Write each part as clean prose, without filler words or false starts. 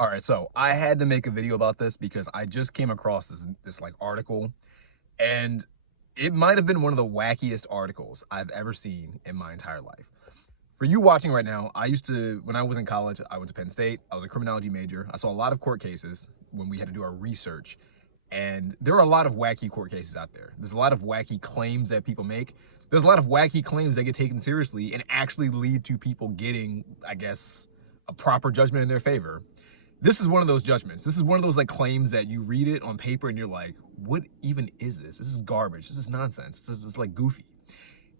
All right, so I had to make a video about this because I just came across this like article, and it might have been one of the wackiest articles I've ever seen in my entire life. For you watching right now, when I was in college, I went to Penn State. I was a criminology major. I saw a lot of court cases when we had to do our research. And there are a lot of wacky court cases out there. There's a lot of wacky claims that people make. There's a lot of wacky claims that get taken seriously and actually lead to people getting, I guess, a proper judgment in their favor. This is one of those judgments. This is one of those like claims that you read it on paper and you're like, what even is this? This is garbage. This is nonsense. This is like goofy.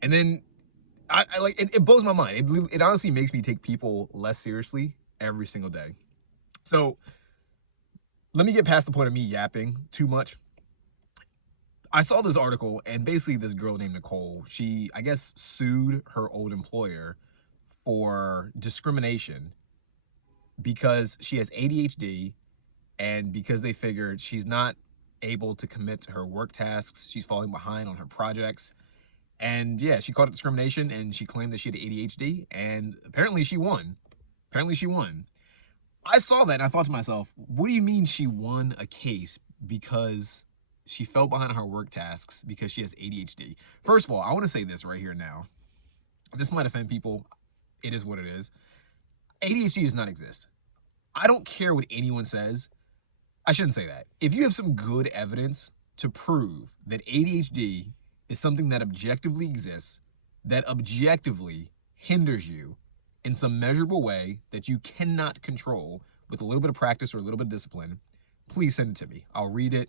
And then I like it blows my mind. It honestly makes me take people less seriously every single day. So let me get past the point of me yapping too much. I saw this article, and basically this girl named Nicole, she, I guess, sued her old employer for discrimination because she has ADHD, and because they figured she's not able to commit to her work tasks, she's falling behind on her projects. And yeah, she called it discrimination, and she claimed that she had ADHD, and apparently she won. Apparently she won. I saw that and I thought to myself, what do you mean she won a case because she fell behind on her work tasks because she has ADHD? First of all, I want to say this right here now. This might offend people. It is what it is. ADHD does not exist. I don't care what anyone says. I shouldn't say that. If you have some good evidence to prove that ADHD is something that objectively exists, that objectively hinders you in some measurable way that you cannot control with a little bit of practice or a little bit of discipline, please send it to me. I'll read it.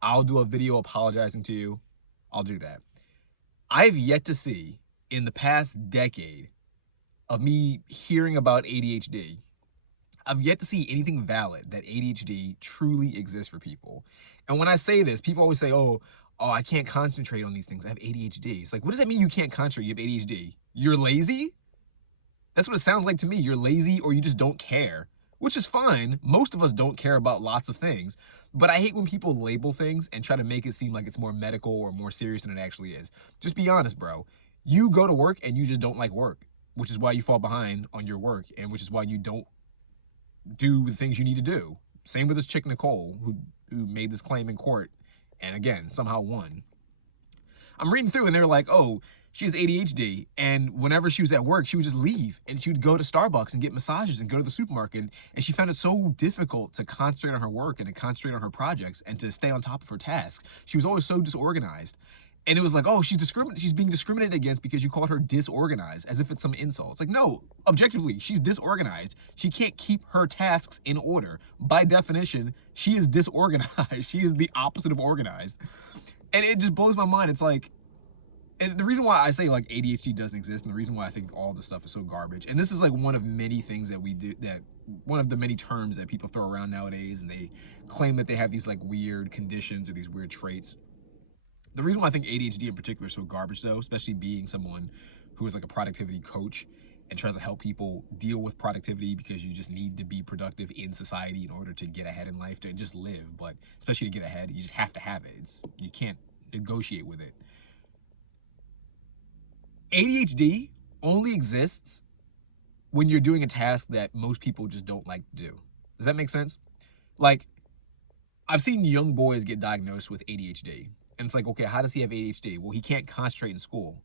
I'll do a video apologizing to you. I'll do that. I've yet to see in the past decade of me hearing about ADHD, I've yet to see anything valid that ADHD truly exists for people. And when I say this, people always say, oh, I can't concentrate on these things. I have ADHD. It's like, what does that mean you can't concentrate? You have ADHD. You're lazy? That's what it sounds like to me. You're lazy or you just don't care, which is fine. Most of us don't care about lots of things, but I hate when people label things and try to make it seem like it's more medical or more serious than it actually is. Just be honest, bro. You go to work and you just don't like work, which is why you fall behind on your work and which is why you don't do the things you need to do. Same with this chick, Nicole, who made this claim in court and again, somehow won. I'm reading through and they're like, oh, she has ADHD. And whenever she was at work, she would just leave and she would go to Starbucks and get massages and go to the supermarket. And she found it so difficult to concentrate on her work and to concentrate on her projects and to stay on top of her tasks. She was always so disorganized. And it was like, oh, she's being discriminated against because you called her disorganized, as if it's some insult. It's like, no, objectively, she's disorganized. She can't keep her tasks in order. By definition, she is disorganized. She is the opposite of organized. And it just blows my mind. It's like, and the reason why I say like ADHD doesn't exist, and the reason why I think all this stuff is so garbage, and this is like one of many things that we do, that one of the many terms that people throw around nowadays, and they claim that they have these like weird conditions or these weird traits. The reason why I think ADHD in particular is so garbage though, especially being someone who is like a productivity coach and tries to help people deal with productivity because you just need to be productive in society in order to get ahead in life, to just live, but especially to get ahead, you just have to have it. You can't negotiate with it. ADHD only exists when you're doing a task that most people just don't like to do. Does that make sense? Like, I've seen young boys get diagnosed with ADHD. And it's like, okay, how does he have ADHD? Well, he can't concentrate in school.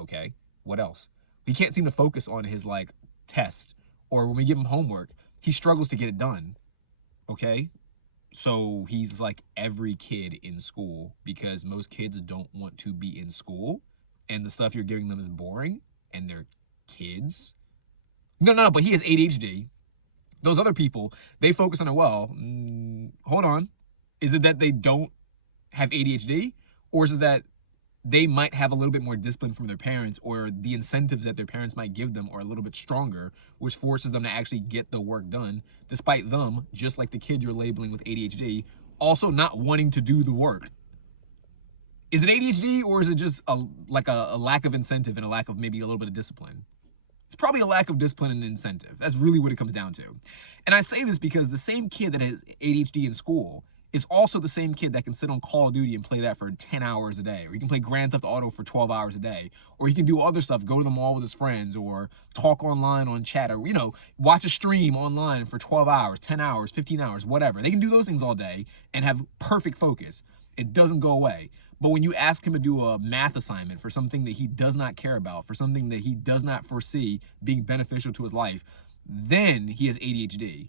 Okay, what else? He can't seem to focus on his like test, or when we give him homework, he struggles to get it done. Okay, so he's like every kid in school because most kids don't want to be in school and the stuff you're giving them is boring and they're kids. No, but he has ADHD. Those other people, they focus on it well. Hold on. Is it that they don't have ADHD, or is it that they might have a little bit more discipline from their parents, or the incentives that their parents might give them are a little bit stronger, which forces them to actually get the work done, despite them, just like the kid you're labeling with ADHD, also not wanting to do the work? Is it ADHD, or is it just a lack of incentive and a lack of maybe a little bit of discipline? It's probably a lack of discipline and incentive. That's really what it comes down to. And I say this because the same kid that has ADHD in school is also the same kid that can sit on Call of Duty and play that for 10 hours a day, or he can play Grand Theft Auto for 12 hours a day, or he can do other stuff, go to the mall with his friends, or talk online on chat, or, you know, watch a stream online for 12 hours, 10 hours, 15 hours, whatever. They can do those things all day and have perfect focus. It doesn't go away. But when you ask him to do a math assignment for something that he does not care about, for something that he does not foresee being beneficial to his life, then he has ADHD.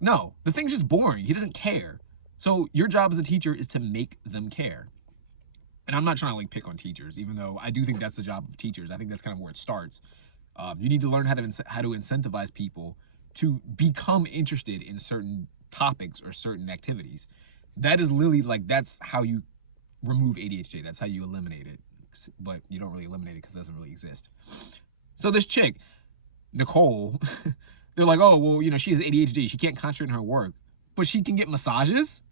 No, the thing's just boring. He doesn't care. So your job as a teacher is to make them care. And I'm not trying to like pick on teachers, even though I do think that's the job of teachers. I think that's kind of where it starts. You need to learn how to incentivize people to become interested in certain topics or certain activities. That is literally like, that's how you remove ADHD. That's how you eliminate it. But you don't really eliminate it because it doesn't really exist. So this chick, Nicole, they're like, oh, well, you know, she has ADHD. She can't concentrate on her work, but she can get massages.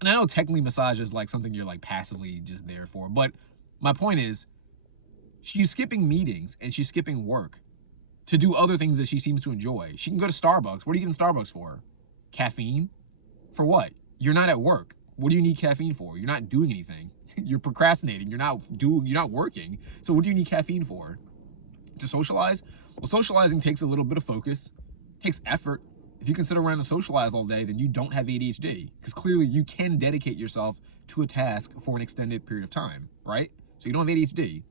And I know technically massage is like something you're like passively just there for. But my point is, she's skipping meetings and she's skipping work to do other things that she seems to enjoy. She can go to Starbucks. What are you getting Starbucks for? Caffeine? For what? You're not at work. What do you need caffeine for? You're not doing anything. You're procrastinating. You're not working. So what do you need caffeine for? To socialize? Well, socializing takes a little bit of focus, takes effort. If you can sit around and socialize all day, then you don't have ADHD, because clearly you can dedicate yourself to a task for an extended period of time, right? So you don't have ADHD.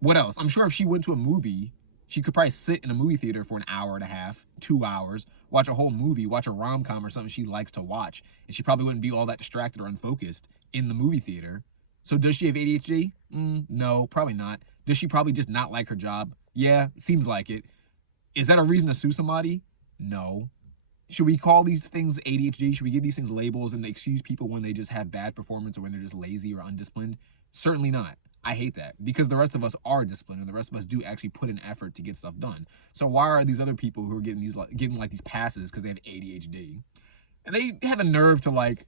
What else? I'm sure if she went to a movie, she could probably sit in a movie theater for an hour and a half, 2 hours, watch a whole movie, watch a rom-com or something she likes to watch, and she probably wouldn't be all that distracted or unfocused in the movie theater. So does she have ADHD? No, probably not. Does she probably just not like her job? Yeah, seems like it. Is that a reason to sue somebody? No. Should we call these things ADHD? Should we give these things labels and excuse people when they just have bad performance or when they're just lazy or undisciplined? Certainly not. I hate that, because the rest of us are disciplined and the rest of us do actually put in effort to get stuff done. So why are these other people who are getting these passes because they have ADHD? And they have the nerve to, like,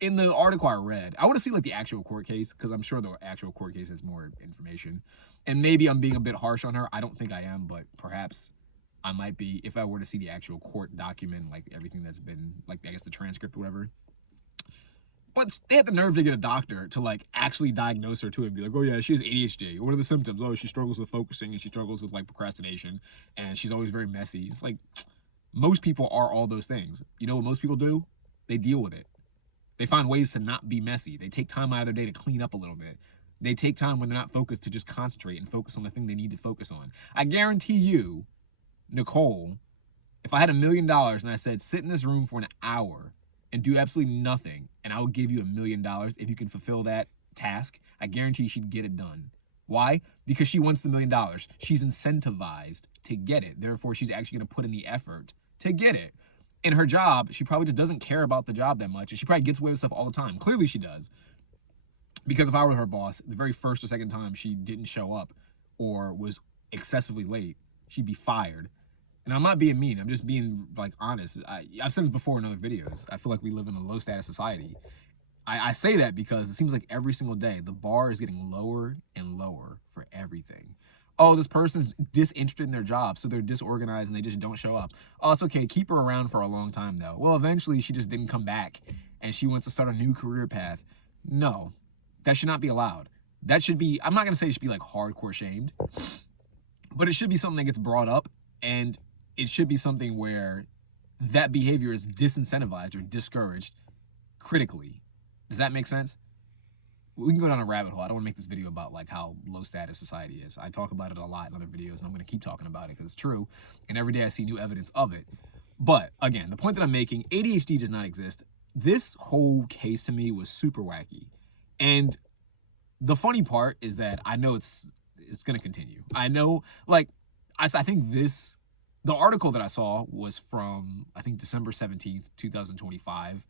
in the article I read, I want to see like the actual court case, because I'm sure the actual court case has more information. And maybe I'm being a bit harsh on her. I don't think I am, but perhaps I might be if I were to see the actual court document, like everything that's been, like, I guess the transcript or whatever. But they had the nerve to get a doctor to like actually diagnose her too and be like, oh yeah, she has ADHD. What are the symptoms? Oh, she struggles with focusing and she struggles with like procrastination and she's always very messy. It's like, most people are all those things. You know what most people do? They deal with it. They find ways to not be messy. They take time out of their day to clean up a little bit. They take time when they're not focused to just concentrate and focus on the thing they need to focus on. I guarantee you, Nicole, if I had $1 million and I said, sit in this room for an hour and do absolutely nothing, and I will give you $1 million if you can fulfill that task, I guarantee she'd get it done. Why? Because she wants the $1 million. She's incentivized to get it. Therefore, she's actually going to put in the effort to get it. In her job, she probably just doesn't care about the job that much, and she probably gets away with stuff all the time. Clearly she does. Because if I were her boss, the very first or second time she didn't show up or was excessively late, she'd be fired. And I'm not being mean, I'm just being like honest. I've said this before in other videos. I feel like we live in a low status society. I say that because it seems like every single day the bar is getting lower and lower for everything. Oh, this person's disinterested in their job, so they're disorganized and they just don't show up. Oh, it's okay, keep her around for a long time though. Well, eventually she just didn't come back and she wants to start a new career path. No, that should not be allowed. That should be, I'm not gonna say it should be like hardcore shamed, but it should be something that gets brought up, and it should be something where that behavior is disincentivized or discouraged critically. Does that make sense? We can go down a rabbit hole. I don't want to make this video about like how low status society is. I talk about it a lot in other videos, and I'm going to keep talking about it because it's true. And every day I see new evidence of it. But again, the point that I'm making, ADHD does not exist. This whole case to me was super wacky. And the funny part is that I know it's going to continue. I know, like, I think the article that I saw was from, I think, December 17th, 2025.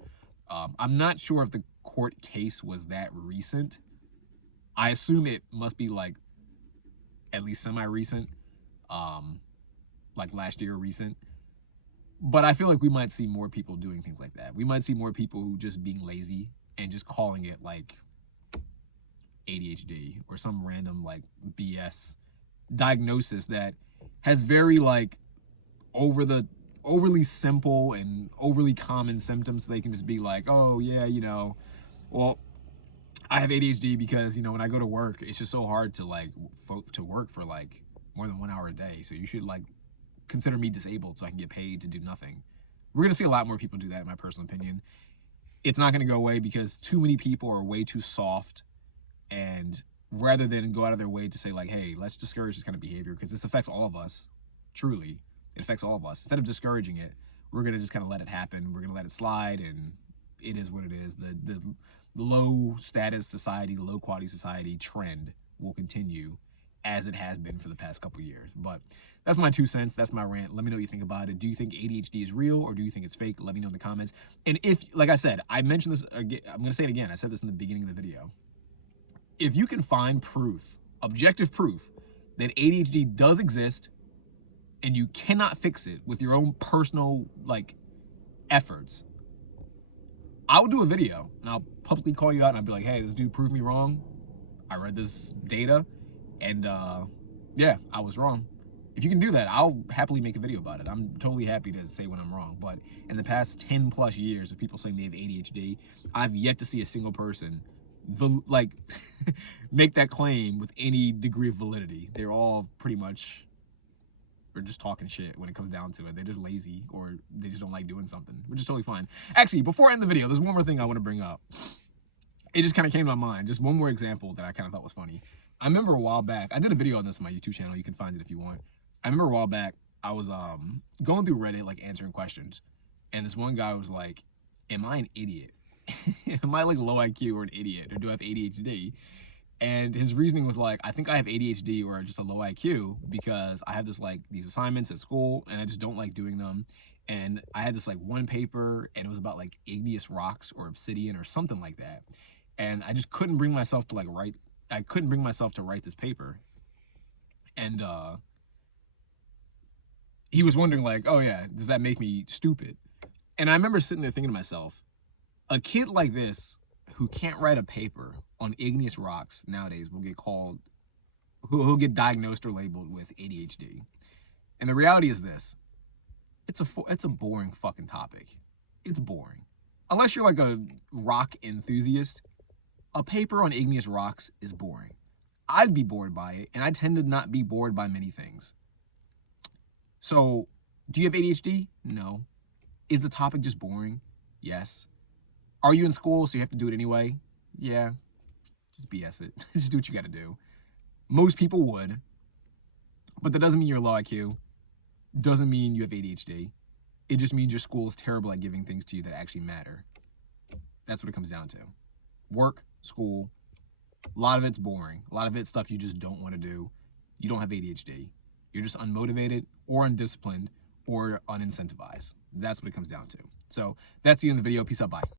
I'm not sure if the court case was that recent. I assume it must be like at least semi-recent, like last year recent. But I feel like we might see more people doing things like that. We might see more people who just being lazy and just calling it like ADHD or some random like BS diagnosis that has very like over the overly simple and overly common symptoms. So they can just be like, oh yeah, you know, well, I have ADHD because, you know, when I go to work, it's just so hard to like to work for like more than 1 hour a day. So you should like consider me disabled so I can get paid to do nothing. We're gonna see a lot more people do that, in my personal opinion. It's not gonna go away because too many people are way too soft, and rather than go out of their way to say like, hey, let's discourage this kind of behavior because this affects all of us, truly, it affects all of us. Instead of discouraging it, we're gonna just kind of let it happen. We're gonna let it slide, and it is what it is. The low status society, low quality society trend will continue as it has been for the past couple years. But that's my 2 cents. That's my rant. Let me know what you think about it. Do you think ADHD is real or do you think it's fake? Let me know in the comments. And if, like I said, I mentioned this again, I'm going to say it again. I said this in the beginning of the video. If you can find proof, objective proof, that ADHD does exist and you cannot fix it with your own personal like efforts, I will do a video and I'll publicly call you out and I'll be like, hey, this dude proved me wrong. I read this data and yeah, I was wrong. If you can do that, I'll happily make a video about it. I'm totally happy to say when I'm wrong. But in the past 10 plus years of people saying they have ADHD, I've yet to see a single person make that claim with any degree of validity. They're all pretty much, or just talking shit when it comes down to it. They're just lazy or they just don't like doing something, which is totally fine. Actually, before I end the video, there's one more thing I want to bring up. It just kind of came to my mind. Just one more example that I kind of thought was funny. I remember a while back, I did a video on this on my YouTube channel. You can find it if you want. I remember a while back, I was going through Reddit, like answering questions. And this one guy was like, am I an idiot? Am I like low IQ or an idiot? Or do I have ADHD? And his reasoning was like, I think I have ADHD or just a low IQ because I have this like these assignments at school and I just don't like doing them. And I had this like one paper and it was about like igneous rocks or obsidian or something like that. And I just couldn't bring myself to like I couldn't bring myself to write this paper. And he was wondering like, oh yeah, does that make me stupid? And I remember sitting there thinking to myself, a kid like this who can't write a paper on igneous rocks nowadays will get called, who'll get diagnosed or labeled with ADHD. And the reality is this, it's a boring fucking topic. It's boring. Unless you're like a rock enthusiast, a paper on igneous rocks is boring. I'd be bored by it, and I tend to not be bored by many things. So, do you have ADHD? No. Is the topic just boring? Yes. Are you in school so you have to do it anyway? Yeah. Just BS it. Just do what you gotta do. Most people would. But that doesn't mean you're low IQ. Doesn't mean you have ADHD. It just means your school is terrible at giving things to you that actually matter. That's what it comes down to. Work, school, a lot of it's boring. A lot of it's stuff you just don't want to do. You don't have ADHD. You're just unmotivated or undisciplined or unincentivized. That's what it comes down to. So that's the end of the video. Peace out. Bye.